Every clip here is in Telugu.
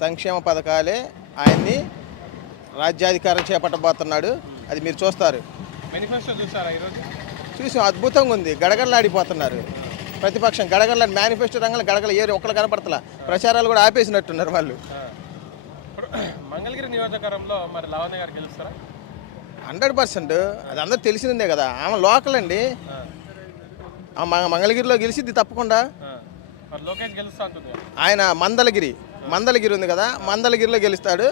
సంక్షేమ పథకాలే ఆయన్ని రాజ్యాధికారం చేపట్టబోతున్నాడు. అది మీరు చూస్తారు. మేనిఫెస్టో చూసారా ఈరోజు? చూసి అద్భుతంగా ఉంది. గడగడలాడిపోతున్నారు ప్రతిపక్షం. గడగడలాడి మేనిఫెస్టో రంగంలో గడగల ఏరు ఒక్కరు కనపడతలా. ప్రచారాలు కూడా ఆపేసినట్టున్నారు వాళ్ళు. ఇప్పుడు మంగళగిరి నియోజకవర్గంలో మరి లావణ్య గారు గెలుస్తారా? 100%. అది అందరూ తెలిసిందే కదా. ఆమె లోకల్ అండి. మంగళగిరిలో గెలిచిద్ది తప్పకుండా. మరి లోకేష్ గెలుస్తా అంటుంది. ఆయన మందలగిరి ఉంది కదా, మందలగిరిలో గెలుస్తాడు.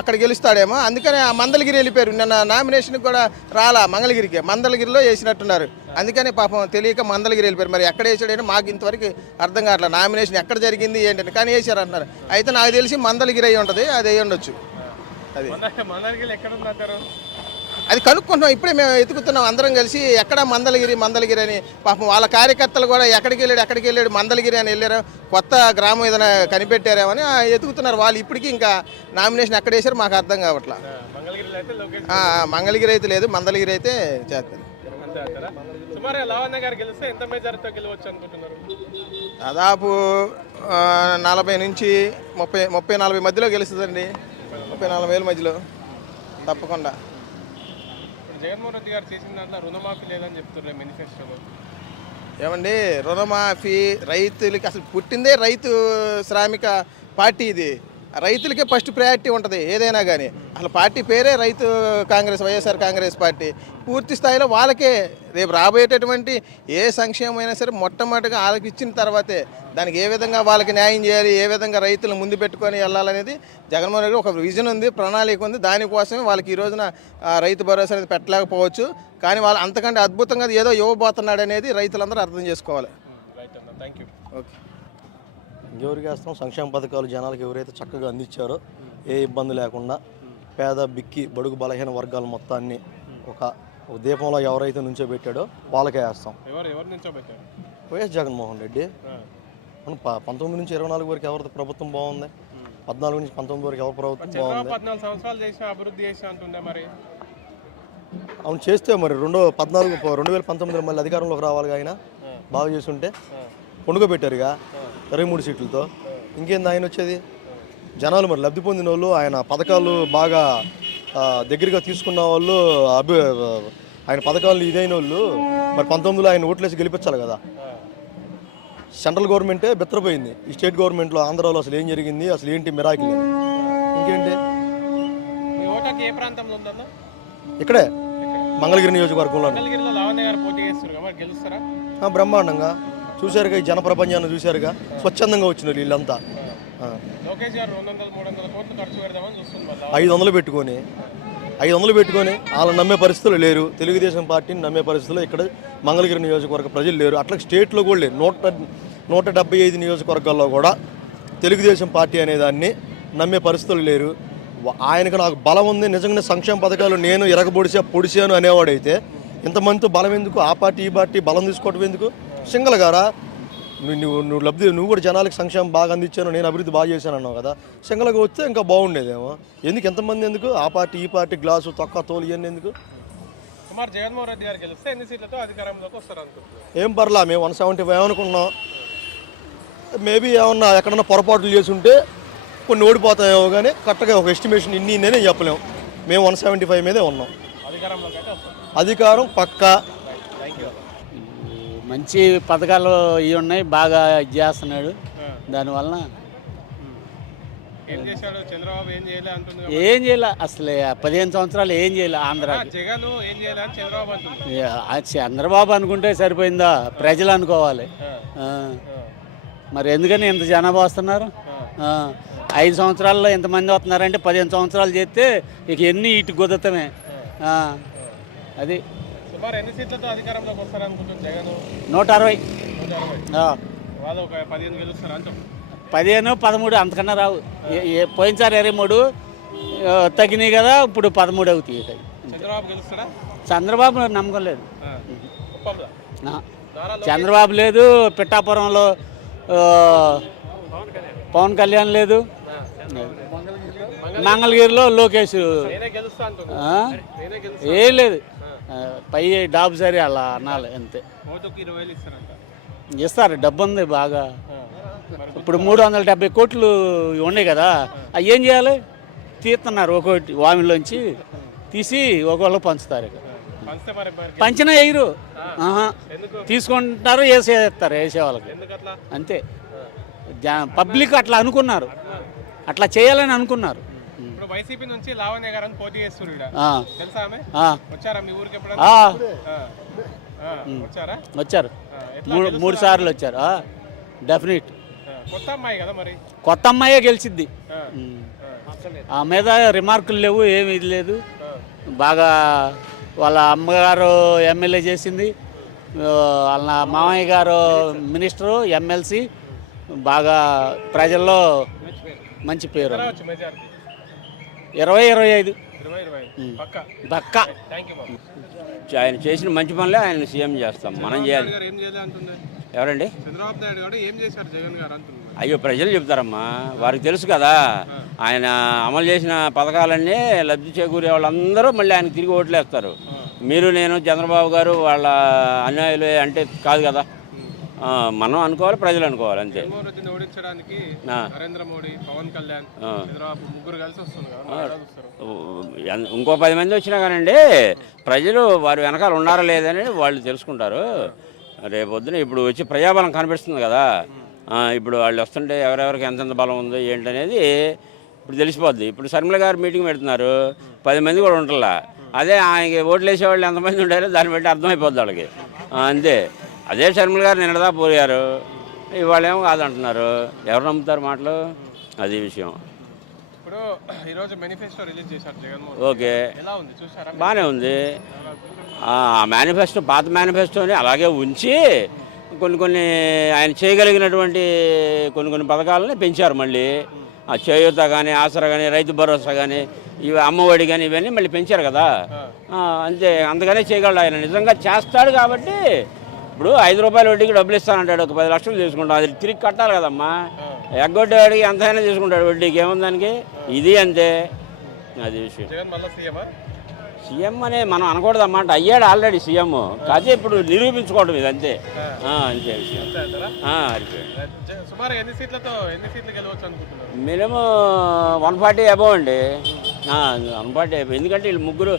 అక్కడ గెలుస్తాడేమో, అందుకని ఆ మందలగిరి వెళ్ళిపోయారు. నిన్న నామినేషన్ కూడా రాలా మంగళగిరికి, మందలగిరిలో వేసినట్టున్నారు. అందుకని పాపం తెలియక మందలగిరి వెళ్ళిపోయారు. మరి ఎక్కడ వేసాడని మాకు ఇంతవరకు అర్థం కావట్లేదు. నామినేషన్ ఎక్కడ జరిగింది ఏంటని, కానీ వేసారు అంటున్నారు. అయితే నాకు తెలిసి మందలగిరి అయి ఉంటుంది, అది అయ్యి ఉండొచ్చు. అది మంగళగిరి ఎక్కడ ఉందంటారు? అది కనుక్కుంటున్నాం. ఇప్పుడే మేము ఎతుకుతున్నాం అందరం కలిసి, ఎక్కడ మందలగిరి అని. పాపం వాళ్ళ కార్యకర్తలు కూడా ఎక్కడికి వెళ్ళాడు మందలగిరి అని వెళ్ళారు. కొత్త గ్రామం ఏదైనా కనిపెట్టారేమని ఎతుకుతున్నారు వాళ్ళు. ఇప్పటికీ ఇంకా నామినేషన్ ఎక్కడ వేసారు మాకు అర్థం కావట్లా. మంగళగిరి అయితే లేదు, మందలగిరి అయితే చేస్తారు. దాదాపు 40 నుంచి 30-40 మధ్యలో గెలుస్తుందండి. 30-40 మధ్యలో తప్పకుండా. జగన్మోహన్ రెడ్డి గారు చేసిన దాంట్లో రుణమాఫీ లేదని చెప్తున్నారు మేనిఫెస్టోలో. ఏమండి, రుణమాఫీ రైతులకి అసలు పుట్టిందే రైతు శ్రామిక పార్టీ. ఇది రైతులకే ఫస్ట్ ప్రయారిటీ ఉంటుంది ఏదైనా కానీ. అసలు పార్టీ పేరే రైతు కాంగ్రెస్, వైఎస్ఆర్ కాంగ్రెస్ పార్టీ. పూర్తి స్థాయిలో వాళ్ళకే రేపు రాబోయేటటువంటి ఏ సంక్షేమం అయినా సరే మొట్టమొదటిగా వాళ్ళకి ఇచ్చిన తర్వాతే దానికి ఏ విధంగా వాళ్ళకి న్యాయం చేయాలి, ఏ విధంగా రైతులను ముందు పెట్టుకొని వెళ్ళాలనేది జగన్మోహన్ రెడ్డి ఒక విజన్ ఉంది, ప్రణాళిక ఉంది. దానికోసమే వాళ్ళకి ఈ రోజున రైతు భరోసా అనేది పెట్టలేకపోవచ్చు. కానీ వాళ్ళు అంతకంటే అద్భుతంగా ఏదో ఇవ్వబోతున్నాడు అనేది రైతులందరూ అర్థం చేసుకోవాలి. ఓకే. ఇంకెవరికి వేస్తాం? సంక్షేమ పథకాలు జనాలకు ఎవరైతే చక్కగా అందించారో, ఏ ఇబ్బంది లేకుండా పేద బిక్కి బడుగు బలహీన వర్గాల మొత్తాన్ని ఒక దీపంలో ఎవరైతే నుంచోబెట్టాడో వాళ్ళకే వేస్తాం. వైఎస్ జగన్మోహన్ రెడ్డి. మనం 19 నుంచి 24 వరకు ఎవరి ప్రభుత్వం బాగుంది? 14 నుంచి 19 వరకు ఎవరి ప్రభుత్వం బాగుంది? అవును, చేస్తే మరి 2019 మళ్ళీ అధికారంలోకి రావాలి. ఆయన బాగా చేస్తుంటే పొండుకోబెట్టారుగా 23 సీట్లతో. ఇంకేంది ఆయన వచ్చేది? జనాలు మరి లబ్ధి పొందిన వాళ్ళు, ఆయన పథకాలు బాగా దగ్గరగా తీసుకున్న వాళ్ళు, ఆయన పథకాలు ఇదైన వాళ్ళు మరి 19లో ఆయన ఓట్లేసి గెలిపించాలి కదా. సెంట్రల్ గవర్నమెంటే బెత్తరపోయింది. ఈ స్టేట్ గవర్నమెంట్లో ఆంధ్రాలో అసలు ఏం జరిగింది, అసలు ఏంటి మిరాకిల్? ఇంకేంటి? ఇక్కడే మంగళగిరి నియోజకవర్గంలో బ్రహ్మాండంగా చూశారుగా. ఈ జనప్రపంచాన్ని చూశారుగా. స్వచ్ఛందంగా వచ్చిన వీళ్ళంతా 500 పెట్టుకొని వాళ్ళని నమ్మే పరిస్థితులు లేరు. తెలుగుదేశం పార్టీని నమ్మే పరిస్థితులు ఇక్కడ మంగళగిరి నియోజకవర్గ ప్రజలు లేరు. అట్లా స్టేట్లో కూడా లేరు. 175 నియోజకవర్గాల్లో కూడా తెలుగుదేశం పార్టీ అనేదాన్ని నమ్మే పరిస్థితులు లేరు. ఆయనకు నాకు బలం ఉంది, నిజంగానే సంక్షేమ పథకాలు నేను పొడిచాను అనేవాడైతే ఇంతమందితో బలం ఎందుకు? ఆ పార్టీ ఈ పార్టీ బలం తీసుకోవటం ఎందుకు? సింగల్ గారా నువ్వు కూడా జనాలకు సంక్షేమం బాగా అందించాను, నేను అభివృద్ధి బాగా చేశాను అన్నావు కదా. సింగల్గా వస్తే ఇంకా బాగుండేదేమో. ఎందుకు ఎంతమంది ఎందుకు? ఆ పార్టీ ఈ పార్టీ గ్లాసు తొక్క తోలు ఇవన్నీ ఎందుకు? జగన్మోహన్ రెడ్డి గారు గెలిస్తే ఎన్ని సీట్లతో అధికారంలోకి వస్తారు అనుకుంటున్నారు? ఏం పర్లా, మేము 175 అనుకున్నాం. మేబీ ఏమన్నా ఎక్కడన్నా పొరపాట్లు చేసి ఉంటే కొన్ని ఓడిపోతాయేమో, కానీ కరెక్ట్గా ఒక ఎస్టిమేషన్ ఇన్నే చెప్పలేము. మేము 175 మీదే ఉన్నాం. అధికారం పక్కా. మంచి పథకాలు ఇవి ఉన్నాయి, బాగా ఇది చేస్తున్నాడు. దానివల్ల ఏం చేయాల అసలు 15 సంవత్సరాలు ఏం చేయాలి ఆంధ్ర. చంద్రబాబు అనుకుంటే సరిపోయిందా? ప్రజలు అనుకోవాలి. మరి ఎందుకని ఇంత జనాభా వస్తున్నారు? 5 సంవత్సరాల్లో ఎంతమంది వస్తున్నారంటే 15 సంవత్సరాలు చేస్తే ఇక ఎన్ని ఇటు కుదరతమే. అది 160. 15, 13 అంతకన్నా రావు. పోయినసారి 23 తగ్గినాయి కదా, ఇప్పుడు 13 అవుతాయి. చంద్రబాబు నమ్మకం లేదు. చంద్రబాబు లేదు, పిఠాపురంలో పవన్ కళ్యాణ్ లేదు, మంగళగిరిలో లోకేష్ ఏం లేదు. పై డాబు సరే అలా అనాలి అంతే. ఇస్తారు, డబ్బు ఉంది బాగా. ఇప్పుడు 370 కోట్లు ఉన్నాయి కదా అవి ఏం చేయాలి? తీస్తున్నారు ఒక్కొక్కటి వామిలోంచి తీసి ఒక్కొక్కరు పంచుతారు. పంచితే మరి పంచినా వేయరు, తీసుకుంటారు వేసేస్తారు వేసే వాళ్ళకి, ఎందుకట్లా? అంతే. పబ్లిక్ అట్లా అనుకున్నారు, అట్లా చేయాలని అనుకున్నారు. ఇప్పుడు వైసీపీ నుంచి లావణ్య గారు అని పోటీ చేస్తున్నారు ఈడ. తెలుసా ఆమె? వచ్చారా మీ ఊరికి ఎప్పుడైనా? వచ్చారా? వచ్చారు, 3 సార్లు వచ్చారు. డెఫినెట్ కొత్త అమ్మాయి కదా మరి, కొత్త అమ్మాయే గెలిచిద్ది. ఆ మీద రిమార్కులు లేవు, ఏమి ఇది లేదు. బాగా వాళ్ళ అమ్మగారు ఎమ్మెల్యే చేసింది, వాళ్ళ మామయ్య గారు మినిస్టరు, ఎమ్మెల్సీ, బాగా ప్రజల్లో మంచి పేరు. 20-25 పక్క. ఆయన చేసిన మంచి పనులే ఆయన సీఎం చేస్తాం, మనం చేయాలి. ఎవరండి? చంద్రబాబు నాయుడు గారు ఏం చేశారు జగన్ గారు అంటున్నారు? అయ్యో ప్రజలు చెప్తారమ్మా, వారికి తెలుసు కదా. ఆయన అమలు చేసిన పథకాలన్నీ లబ్ధి చేకూరే వాళ్ళందరూ మళ్ళీ ఆయనకు తిరిగి ఓట్లేస్తారు. మీరు నేను చంద్రబాబు గారు వాళ్ళ అన్యాయులు అంటే కాదు కదా, మనం అనుకోవాలి, ప్రజలు అనుకోవాలి, అంతే. జగన్మోహన్ రెడ్డిని ఓడించడానికి నరేంద్ర మోడీ, పవన్ కళ్యాణ్, చంద్రబాబు ముగ్గురు కలిసి వస్తున్నారు. ఇంకో 10 మంది వచ్చినా కానండి ప్రజలు వారి వెనకాల ఉన్నారా లేదని వాళ్ళు తెలుసుకుంటారు. రేపొద్దున ఇప్పుడు వచ్చి ప్రజాబలం కనిపిస్తుంది కదా, ఇప్పుడు వాళ్ళు వస్తుంటే ఎవరెవరికి ఎంతెంత బలం ఉందో ఏంటనేది ఇప్పుడు తెలిసిపోద్ది. ఇప్పుడు శర్మిల గారు మీటింగ్ పెడుతున్నారు, 10 మంది కూడా ఉంటుందా. అదే ఆయనకి ఓట్లు వేసేవాళ్ళు ఎంతమంది ఉండారో దాన్ని బట్టి అర్థమైపోద్ది వాళ్ళకి, అంతే. అదే శర్మిల గారు నిన్నదా పోయారు, ఇవాళ ఏమో కాదంటున్నారు. ఎవరు నమ్ముతారు మాటలు? అది విషయం. ఇప్పుడు ఈరోజు మేనిఫెస్టో రిలీజ్ చేశారు జగన్మోహన్. ఓకే, ఎలా ఉంది చూసారా? బాగానే ఉంది. ఆ మేనిఫెస్టో, పాత మేనిఫెస్టోని అలాగే ఉంచి కొన్ని ఆయన చేయగలిగినటువంటి కొన్ని పథకాలని పెంచారు. మళ్ళీ ఆ చేయూత కానీ, ఆసరా కానీ, రైతు భరోసా కానీ, ఇవి అమ్మఒడి కానీ, ఇవన్నీ మళ్ళీ పెంచారు కదా, అంతే. అందుకనే చేయగలడు ఆయన, నిజంగా చేస్తాడు కాబట్టి. ఇప్పుడు 5 రూపాయల వడ్డీకి డబ్బులు ఇస్తానంటాడు, ఒక 10 లక్షలు తీసుకుంటాం, అది తిరిగి కట్టాలి కదమ్మా. ఎగ్గొట్టేవాడికి ఎంతైనా తీసుకుంటాడు వడ్డీకి, ఏముందానికి, ఇది అంతే. అది విషయం. సీఎం అనే మనం అనకూడదు అన్నమాట, అయ్యాడు ఆల్రెడీ సీఎం, కాదే ఇప్పుడు నిరూపించుకోవడం ఇది, అంతే. అంతే విషయం. మినిమం 140 అబౌవ్ అండి, 140 అబౌవ్. ఎందుకంటే వీళ్ళు ముగ్గురు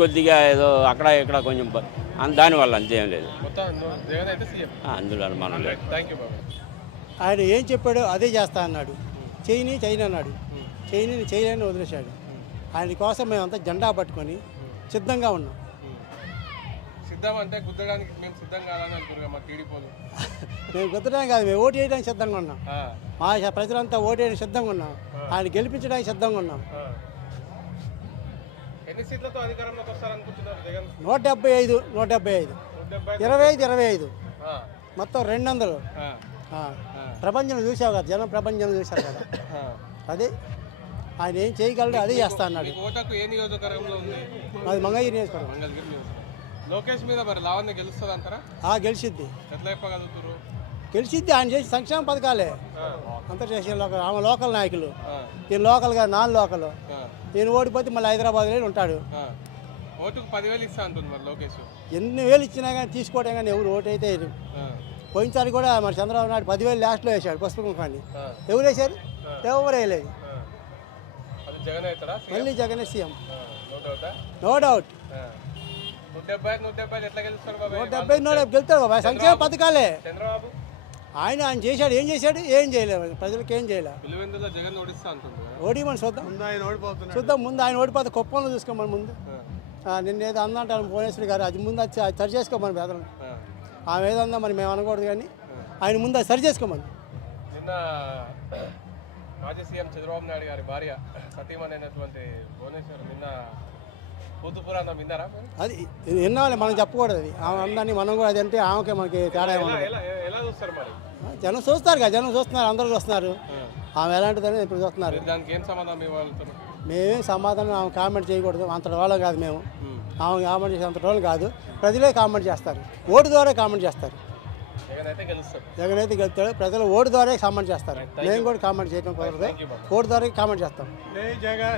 కొద్దిగా ఏదో అక్కడ ఇక్కడ కొంచెం దానివల్ల, అంతేం లేదు. అందులో అనుమానం లేదు. ఆయన ఏం చెప్పాడో అదే చేస్తా అన్నాడు. చేయని అన్నాడు, చేయలేని వదిలేశాడు. ఆయన కోసం మేమంతా జెండా పట్టుకొని సిద్ధంగా ఉన్నాం. సిద్ధం అంటే గుద్దడానికి మేము సిద్ధం కాదని అంటారు మా టీడీపోలు. మేము గుద్దడానికి కాదు, మేము ఓటు వేయడానికి సిద్ధంగా ఉన్నాం. మా ప్రజలంతా ఓటు వేయడానికి సిద్ధంగా ఉన్నాం, ఆయన గెలిపించడానికి సిద్ధంగా ఉన్నాం. ఎన్ని సీట్లతో అధికారంలోకి వస్తారనుకుంటున్నారు జగన్? 175 25 మొత్తం 200. ప్రపంచం చూసావు కదా, జనం ప్రపంచం చూశారు కదా, అదే ఆయన ఏం చేయగలడు అదే చేస్తా అన్నాడు. ఓటకు ఏ నియోజకవర్గంలో ఉంది? అది మంగళగిరి నియోజకవర్గం. మంగళగిరి నియోజకవర్గం. లోకేష్ మీద మరి లావణ్య గెలుస్తుంది అంటారా? గెలిచిద్ది. ఎట్లా చెప్పగలుగుతారు? గెలిచిద్ది. ఆయన చేసి సంక్షేమ పథకాలే అంతా చేసే లోకల్, ఆమె లోకల్ నాయకులు. ఈయన లోకల్గా, నాన్ లోకల్. ఈయన ఓడిపోతే మళ్ళీ హైదరాబాద్లో ఉంటాడు. ఓటుకు 10,000 ఇస్తా అంటుంది మరి లోకేష్. ఎన్ని వేలు ఇచ్చినా కానీ తీసుకోవడం కానీ ఎవరు ఓటు అయితే పోయినసారి కూడా మరి చంద్రబాబు నాయుడు 10,000 లాస్ట్లో వేశాడు పసుపు కానీ. ఎవరు వేశారు? ఎవరు వేయలేదు. మళ్ళీ జగన్ సీఎం, నో డౌట్. 170 గెలుతాడు బాబాయ్. సంక్షేమ పథకాలే ఆయన చేశాడు. ఏం చేశాడు? ఏం చేయలేదు, ప్రజలకు ఏం చేయలేదు. ఓడిమని చూద్దాం. ముందు ఆయన ఓడిపోతే కుప్పంలో చూసుకోమని ముందు. నిన్నేదో అందంటాను భువనేశ్వరి గారు, అది ముందు అది సరి చేసుకోమని పేదలు. ఆమె ఏదన్నా మరి మేము అనకూడదు, కానీ ఆయన ముందు అది సరి చేసుకోమని. నిన్న మాజీ సీఎం చంద్రబాబు నాయుడు గారి భార్య సతీమణి అయినటువంటి భువనేశ్వర్ నిన్న పూతుపురాణం విన్నారా? అది విన్నాలి, మనం చెప్పకూడదు. అది ఆమె అందాన్ని మనం కూడా అది అంటే ఆమెకే మనకి తేడా ఎలా చూస్తారు మరి? జనం చూస్తారు కదా, జనం చూస్తున్నారు, అందరూ చూస్తున్నారు. ఆమె ఎలాంటిదని ఇప్పుడు చూస్తున్నారు. దానికి ఏం సమాధానం ఇవ్వాలి? మేమేం సమాధానం ఆమె కామెంట్ చేయకూడదు, అంతటి వాళ్ళం కాదు మేము. ఆమె కామెంట్ చేసే అంతటి వాళ్ళు కాదు, ప్రజలే కామెంట్ చేస్తారు, ఓటు ద్వారా కామెంట్ చేస్తారు. జగన్ అయితే గెలుస్తాడు, ప్రజలు ఓటు ద్వారా కామెంట్ చేస్తారు. మేము కూడా కామెంట్ చేయడం కుదరదు, ఓటు ద్వారా కామెంట్ చేస్తాం.